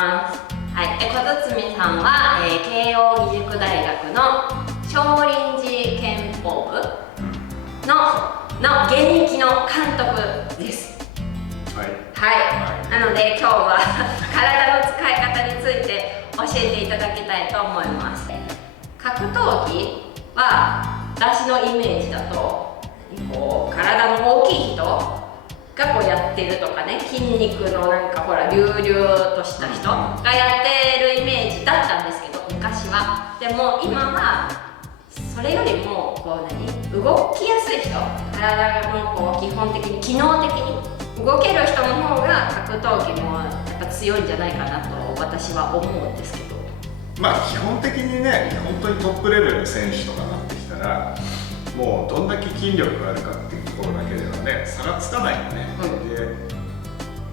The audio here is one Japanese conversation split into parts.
ます。はい、小堤さんは、慶應義塾大学の少林寺拳法部の現役の監督です。はい。はい。なので今日は体の使い方について教えていただきたいと思います。格闘技は私のイメージだとこう体の大きい人がこうやってるとかね、筋肉のなんかほら隆々とした人がやってるイメージだったんですけど、昔は。でも今はそれよりもこう動きやすい人、体のこう基本的に機能的に動ける人の方が格闘技もやっぱ強いんじゃないかなと私は思うんですけど。まあ基本的にね、本当にトップレベルの選手とかになってきたら、もうどんだけ筋力があるかっていうところだけではね、差がつかないよね。で、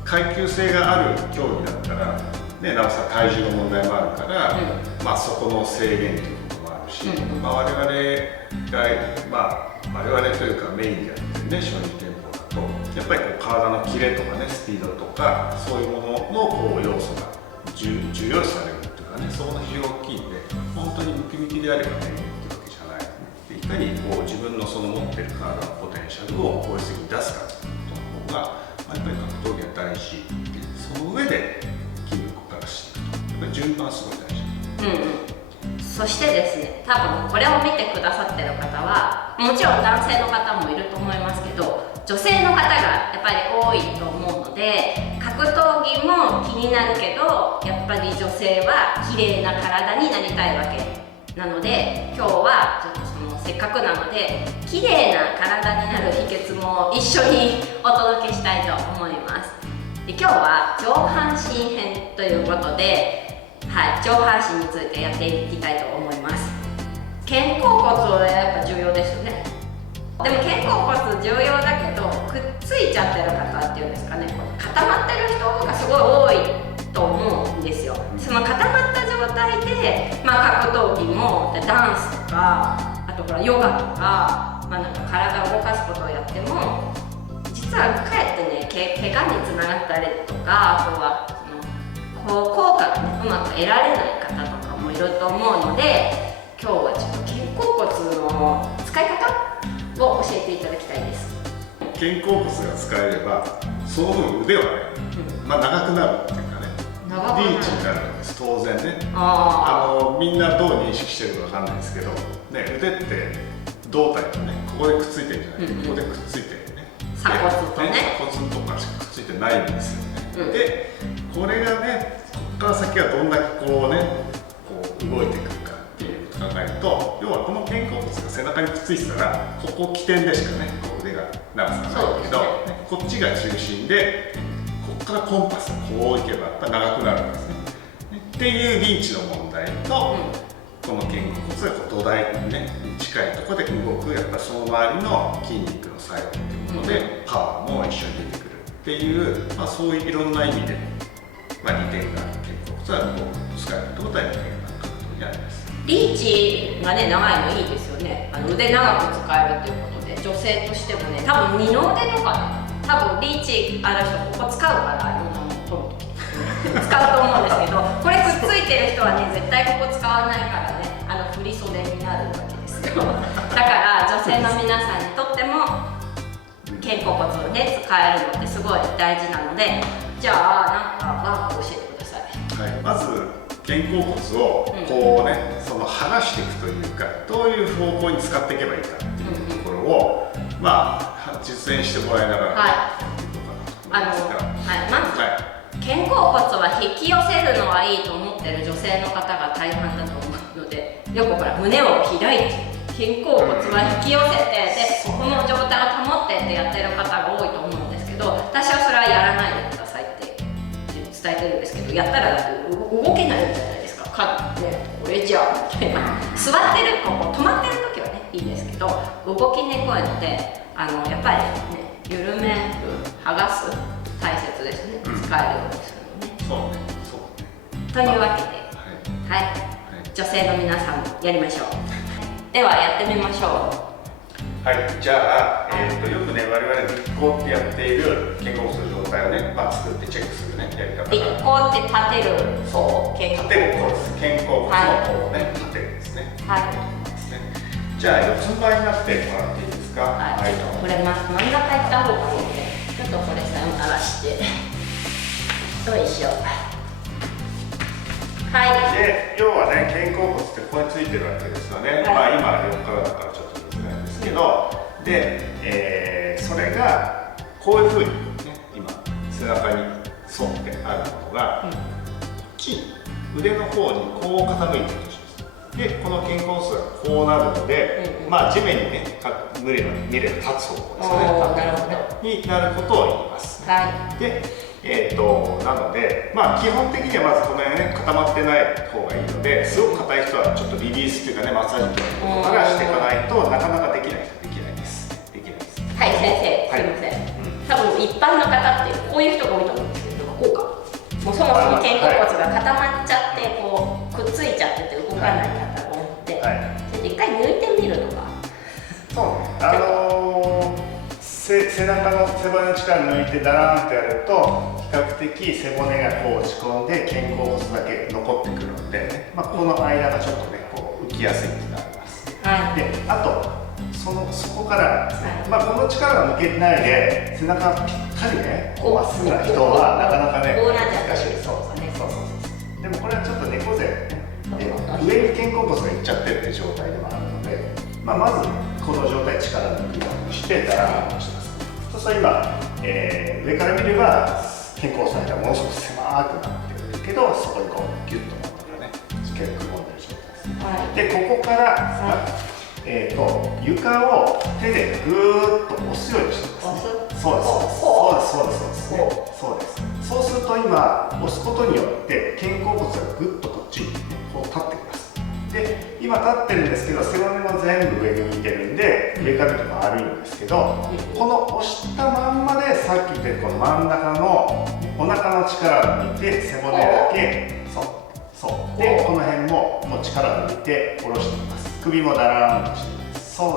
階級性がある競技だったら、ね、なおさら体重の問題もあるから、まあそこの制限ということもあるし、まあ我々が、我々というかメインでやってるね、少林拳法だと、やっぱりこう体のキレとかね、スピードとか、そういうもののこう要素が重要視されるっていうかね、そこの比重が大きいんで、本当にムキムキであればね、っていうわけじゃない。いかにこう自分のその持ってる体のポテンシャルを効率的に出すかっていうことの方が、やっぱり格闘技は大事。その上で筋力をからしていくと、やっぱり順番すごい大事。そしてですね、多分これを見てくださってる方はもちろん男性の方もいると思いますけど、女性の方がやっぱり多いと思うので、格闘技も気になるけどやっぱり女性は綺麗な体になりたいわけなので、今日はちょっとせっかくなので綺麗な体になる秘訣も一緒にお届けしたいと思います。で、今日は上半身編ということで、はい、上半身についてやっていきたいと思います。肩甲骨はやっぱ重要ですよね。でも肩甲骨重要だけどくっついちゃってる方っていうんですかね、固まってる人がすごい多いと思うんですよ。その固まった状態で、格闘技もダンスとか、あとほらヨガとか、なんか体を動かすことをやっても実はかえってね、怪我につながったりとか、あとは効果がねうまく得られない方とかもいると思うので、今日はちょっと肩甲骨の使い方を教えていただきたいです。肩甲骨が使えればその分腕はね、長くなるっていうかね、リーチになるんです。当然ね、みんなどう認識してるかわかんないですけど、ね、腕って胴体とね、ここでくっついてるんじゃなくて、ここでくっついてるね、鎖骨とね、鎖骨とかしかくっついてないんですよね。で、これがね、ここから先はどんだけこうね、こう動いてくるかっていうことを考えると、要はこの肩甲骨が背中にくっついてたら、ここ起点でしかね、こう腕が長さがないけど、こっちが中心で、ここからコンパスがこういけばやっぱ長くなるんですね。っていうリーチの問題と、この肩甲骨がこう土台にね、近いところで動く、やっぱその周りの筋肉の作用ということで、パワーも一緒に出てくるっていう、そういういろんな意味で、利点がある肩甲骨は使えるってことは利点がある格闘技にあります。リーチがね、長いのいいですよね。腕長く使えるっていうことで、女性としてもね、多分二の腕とかね、多分リーチある人ここ使うからいろんなもの取るとき使うと思うんですけど、これくっついてる人はね、絶対ここ使わないからね、振り袖になるわけですよ。だから女性の皆さんにとっても肩甲骨をね、使えるのってすごい大事なので、じゃあなんかワーク教えてください。はい、まず肩甲骨をこうね、その剥がしていくというか、どういう方向に使っていけばいいかっていうところを、実演してもらいながらやっていこうかなと思いますが、まず、肩甲骨は引き寄せるのはいいと思ってる女性の方が大半だと思うので、よくほら胸を開いて肩甲骨は引き寄せて、でこの状態を保ってってやってる方が多いと思うんですけど、私はそれはやらないでくださいって伝えてるんですけど、やったらだって動けないじゃないですか。これじゃあみたいな。座ってる止まってる時はねいいんですけど、動きにくいのでやっぱりね、緩める、剥がす大切ですね。使えるようにするのね。そうね。というわけで、はい、女性の皆さんもやりましょう。ではやってみましょう。はい、じゃあ、よくね、我々日光ってやっている肩甲骨の状態をね、作ってチェックするね、やり方立が。って立てる方、立てる方です。肩甲骨の方をね、立てるんですね。はい。じゃあ四つん這いになってもらっていいですか。はい。これ真ん中行った方がいいので、ちょっとこれさよならして、よいしょ。はい。で、要はね、肩甲骨ってここについてるわけですよね。はい、今横からだからちょっと見づらいんですけど、で、それがこういうふうにね、今背中に沿ってあるものが、こっち腕の方にこう傾いてるとします。で、この肩甲骨がこうなるので、地面にね、見れば立つ方向ですね。になることを言います。はい。で、なので、基本的にはまずこの辺ね、固まってない方がいいので、すごく硬い人はちょっとリリースというかね、マッサージみたいなことからしていかないとなかなかできない人はできないです。できないです。はい、先生、すいません。多分一般の方ってこういう人が多いと思うんですけど、こうか。もうそもそも肩甲骨が固まっちゃってこうくっついちゃってて動かない方が多くて、それで一回抜いてみるとか。そうね。背中の背骨の力抜いてダラーンってやると比較的背骨がこう落ち込んで肩甲骨だけ残ってくるので、この間がちょっとねこう浮きやすいっていうのがあります。はい。で、あとそこからですね、この力が抜けてないで背中がぴったりねまっすぐな人はなかなかね難しいです。そうでもこれはちょっと猫背で上に肩甲骨がいっちゃってるって状態でもあるので、まずこの状態力抜くようにしてダラーンとしてます。そうすると今、上から見れば肩甲骨の間がものすごく狭くなってるけど、そこにこうギュッと持ってね結構くぼんでる状態です。で、ここから、床を手でぐーっと押すようにしてます。そうです。そうすると今押すことによって肩甲骨がぐっとこっちにこう立ってきます。で、今立ってるんですけど背骨も全部上に向いてるんで上から見ると丸いんですけど、この押したまんまでさっき言ったこの真ん中のお腹の力を抜いて背骨だけそうで、この辺も力を抜いて下ろしています。首もだらーんとしていま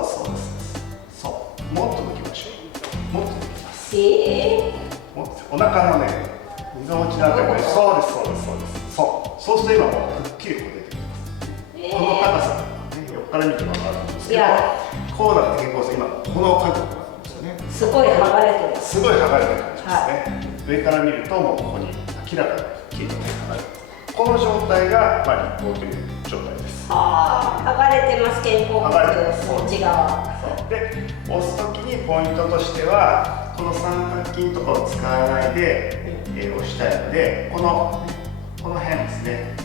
す。そうもっと抜きましょう。もっと抜きます。お腹のねみぞおちのあたりまで。そうすると今もうくっきりこう出てきます。この高さ、横から見ても分かるんですけど、こうなって肩甲骨今この角度なんですよね。すごい剥がれてる。すごい剥がれてる感じですね。上から見るともうここに明らかに筋肉が剥がれてる。この状態が立法という状態です。剥がれてます。肩甲骨の内側。で、押すときにポイントとしてはこの三角筋とかを使わないで、押したいのでこの辺ですね、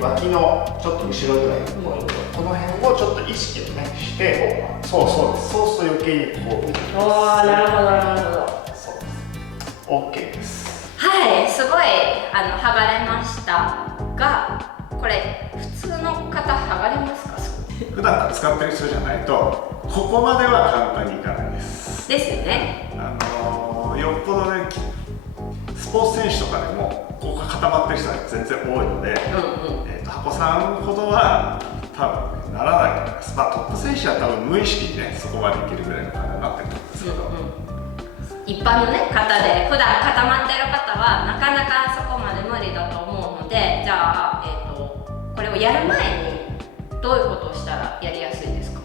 脇のちょっと後ろぐらいのポイント、この辺をちょっと意識をねしてそうすると余計にこうなるほど。そうです。 OK です。はい、すごい剥がれましたが、これ普通の方剥がれますか？普段から使ってる人じゃないとここまでは簡単にいかないです。ですよね。よっぽどねスポーツ選手とかでもここが固まってる人が全然多いので、箱さんほどは多分、ならないと思います。トップ選手は多分無意識にねそこまでいけるぐらいの体になってると思うんですけど、一般のね方で普段固まってる方はなかなかそこまで無理だと思うので、じゃあ、これをやる前にどういうことをしたらやりやすいですか？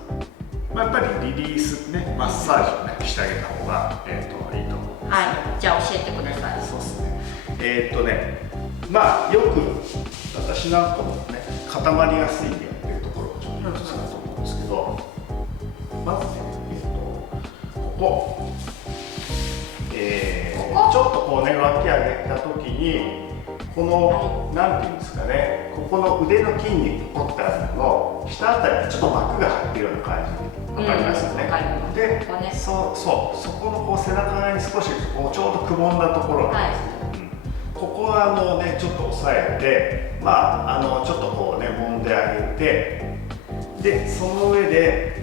やっぱりリリースね、マッサージをねしてあげた方が、いいと思います。はい、じゃあ教えてください。そうですね。よく私なんかもね固まりやすいんでやってるところがちょっとそうだと思うんですけど、まずね、ここ、ちょっとこうね脇上げた時にこのなんていうんですかね、ここの腕の筋肉ポッてあるのの下あたりにちょっと膜が張ってるような感じ、わかりますよね。で、そこのこう背中側に少しこうちょうどくぼんだところなんですね。ここはちょっと押さえて、ちょっとこうね揉んであげて、でその上で、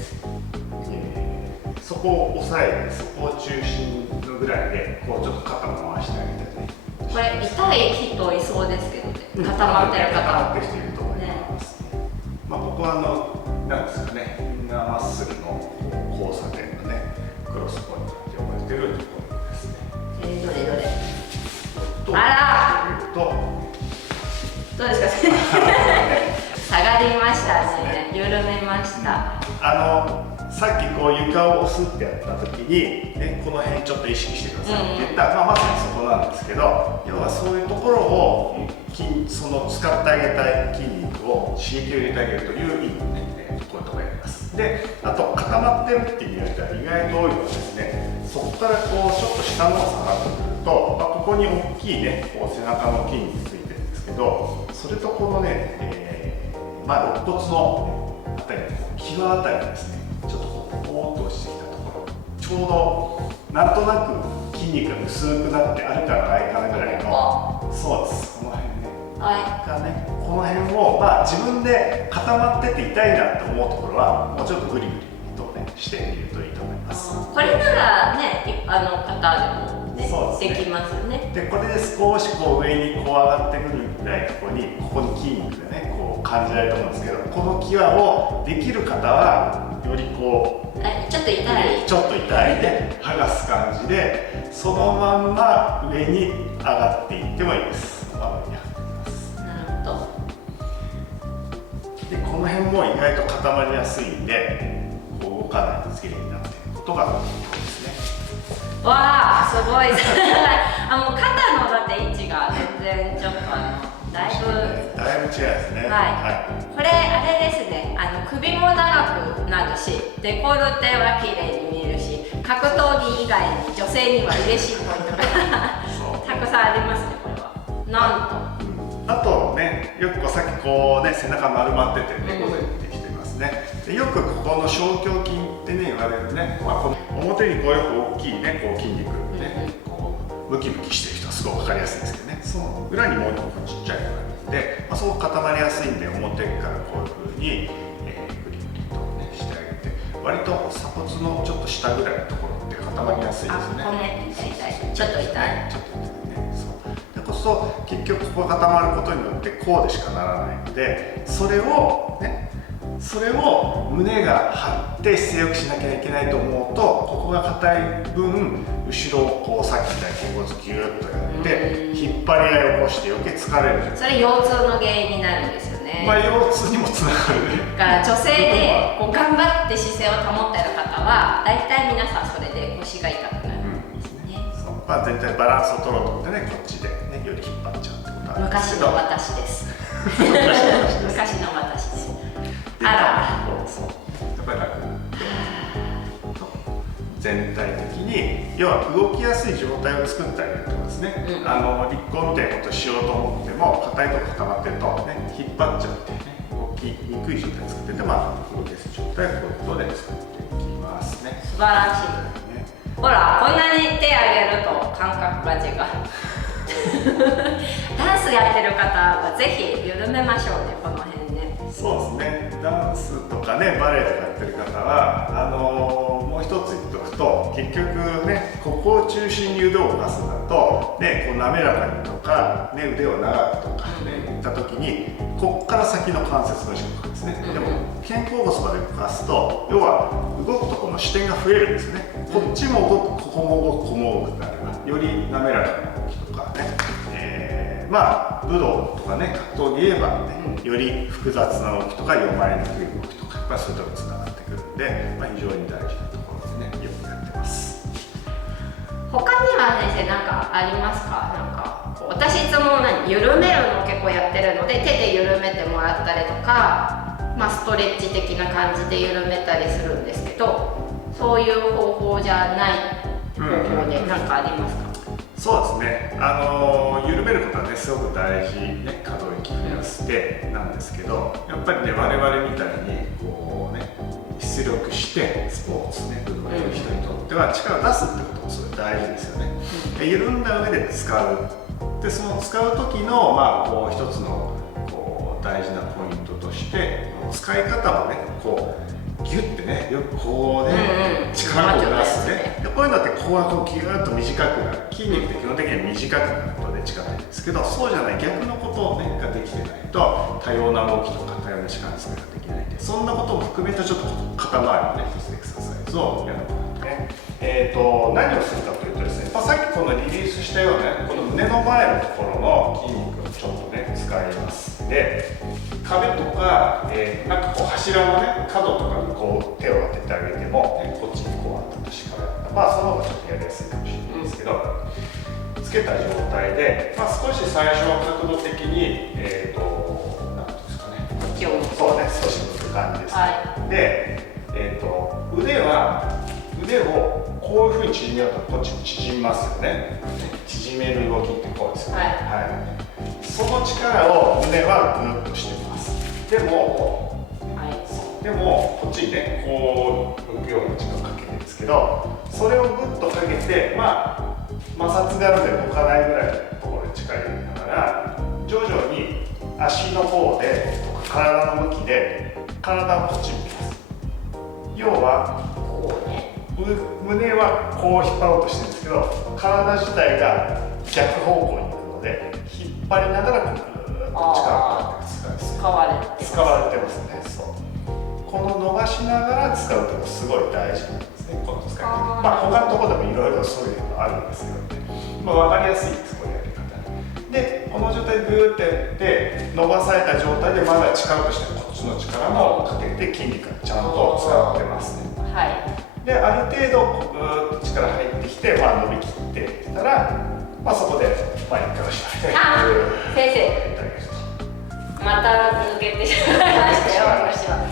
そこを押さえて、そこを中心のぐらいでこうちょっと肩を回してあげてね。これ痛い人いそうですけどね、固まってる方。固まってる人いると思います。ここはなんですかね、インナーマッスルの交差点のねクロスポイントって呼ばれてるところですね。どれどれ。あらどうですか下がりましたね。緩めました。さっきこう床を押すってやった時に、ね、この辺ちょっと意識してくださいって言った、まさにそこなんですけど、要はそういうところをその使ってあげたい筋肉を刺激を入れてあげるという意味でね、こういうところやります。で、あと固まってるっていう意味が意外と多いのはですね、そこからこうちょっと下の方下がってくると、ここに大きいね、こう背中の筋肉ついてるんですけど、それとこのね、肋骨のあたり、際あたりですね、ちょっとこうポーッと落ちてきたところ、ちょうどなんとなく筋肉が薄くなってあるかないかなぐらいの、そうです、この辺ね、がね、この辺を自分で固まってて痛いなと思うところはもうちょっとグリグリとねしてみるといいと思います。これならね、方でもね、できますね。でこれで少しこう上にこう上がってくるぐらいここに筋肉がねこう感じられると思うんですけど、この際をできる方はよりこうちょっと痛いで剥がす感じで、そのまんま上に上がっていってもいいです。そのままに上がっていきます。なるほど。でこの辺も意外と固まりやすいんで、こう動かないできれいになっていることがですね。わあ、すごい。もう肩のだって位置が全然ちょっとだいぶ違いますね。これあれですね。首も長くなるし、デコルテは綺麗に見えるし、格闘技以外に女性には嬉しいポイントがたくさんありますね。これはなんと。あとね、よくさっきこうね背中丸まってて猫背にできてますね。でよくここの小胸筋ってね言われるね、この表にこうよく大きいねこう筋肉ね、こうムキムキしてる人はすごい分かりやすいんですけどね、その裏にもう一個ちっちゃいのがあるんで、すごく固まりやすいんで、表からこういう風に、グリグリとねしてあげて、割と鎖骨のちょっと下ぐらいのところって固まりやすいですね。ちょっと痛い。でこそ結局ここが固まることによってこうでしかならないので、それを胸が張って姿勢よくしなきゃいけないと思うと、ここが硬い分後ろをこうさっきみたいにここギューッとやって引っ張り合いを起こして余計疲れる。それ腰痛の原因になるんですよね。腰痛にもつながるね。だから女性でこう頑張って姿勢を保っている方は大体皆さんそれで腰が痛くなるんですね。全体バランスを取ろうと思ってね、こっちでねより引っ張っちゃうってことは昔の私です。昔の私です。あら、やっぱり楽。全体的に要は動きやすい状態を作ってあげるとかですね、立候みたいなことをしようと思っても硬いとこ固まってるとね引っ張っちゃってね動きにくい状態を作ってて、動きやすい状態をこういうことで作っていきますね。素晴らしい。ほら、こんなに手上げると感覚が違う。ダンスやってる方はぜひ緩めましょうね、この辺ね。そうですね、ダンスとかねバレエとかやってる方はもう一つ言っておくと、結局ねここを中心に腕を出すんだとね、こう滑らかにとか、ね、腕を長くとかねいった時にここから先の関節の軸ですね、でも肩甲骨まで動かすと要は動くところの視点が増えるんですね。こっちも動く、ここも動く、ここも動くってなればより滑らかな動きとかね、武道とかね格闘技言えばね、より複雑な動きとか読まれにくい動きとか、そういうところにつながってくるんで、非常に大事なところでねよくやってます。他には先生何かありますか？私いつも緩めるのを結構やってるので、手で緩めてもらったりとか、ストレッチ的な感じで緩めたりするんですけど、そういう方法じゃない方法で何かありますか？そうですね、緩めることはねすごく大事ね、可動域増やしてなんですけど、やっぱりね我々みたいにこうね出力してスポーツね運動やる人にとっては力を出すってこともすごい大事ですよね。緩んだ上で使う。でその使う時のこう一つのこう大事なポイントとして、使い方もねこうギュッてねよくこうね、力を出すね。でこういうのってここがこうギュッと短くなる。筋肉って基本的には短くなるとね力いいんですけど、そうじゃない逆のことをねができてないと多様な動きとか多様な力の使いができないんで、そんなことも含めたちょっと肩周りのね一つエクササイズをやることね。何をするかというとですね、さっきこのリリースしたような、この胸の前のところの筋肉をちょっとね使います。で壁とか、なんかこう柱のね角とかにこう手を当ててあげても、こっちにこう当たったしからその方がちょっとやりやすいかもしれないですけど、つけた状態で、少し最初は角度的になんていうんですかね、そうね、少し向く感じです、で、腕をこういうふうに縮めようとこっちに縮みますよね。縮める動きってこうですよね、その力を胸はグッとしてます。でもこっちにねこう向くような力をかけてるんですけど、それをグッとかけて摩擦があるので動かないぐらいのところに力を入れながら、徐々に足の方で体の向きで体をこっちに向きます。要は胸はこう引っ張ろうとしてるんですけど、体自体が逆方向に行くので引っ張りながらこうグーッと力をかけて使われてますね。この伸ばしながら使うというのがすごい大事なんですね、この使い方。他のところでもいろいろそういうのあるんですけどね、分かりやすいです、このやり方で。この状態でグーッてやって伸ばされた状態でまだ力としてこっちの力もかけて筋肉がちゃんと使ってますね。である程度グーッと力入ってきて、伸びきってきたら、そこで一回おしまいで先生また抜けてしまいましたよ、私は。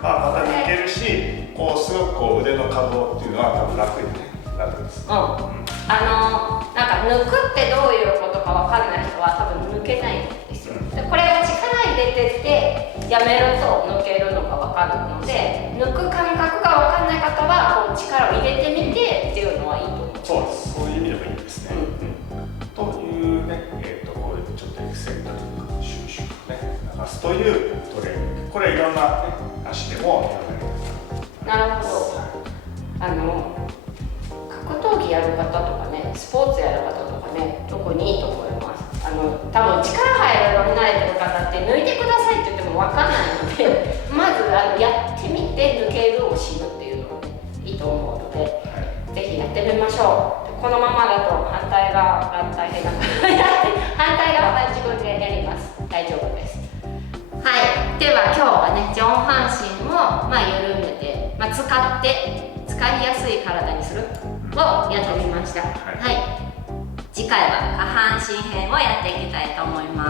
また抜けるし、すごく腕の可動っていうのは多分楽になるんです。なんか抜くってどういうことかわかんない人は多分抜けないんですよ。でこれを力入れてってやめると抜けるのがわかるので、抜く感覚がわかんない方は力を入れてみてっていうのはいいと思う。そうです、そういう意味でもいいですね。というね、こういうちょっとエクセントリック収縮ね流すというトレーニング、これいろんな、足でもなるほど。格闘技やる方とかね、スポーツやる方とかね、特にいいと思います。多分力入るのに慣れてる方って抜いてくださいって言っても分かんないのでまずやってみて抜けるを知るっていうのもねいいと思うので、ぜひやってみましょう。このままだと反対側が大変なので反対側は自分でやります。大丈夫です。では今日はね、上半身を緩めて、使いやすい体にするをやってみました。次回は下半身編をやっていきたいと思います。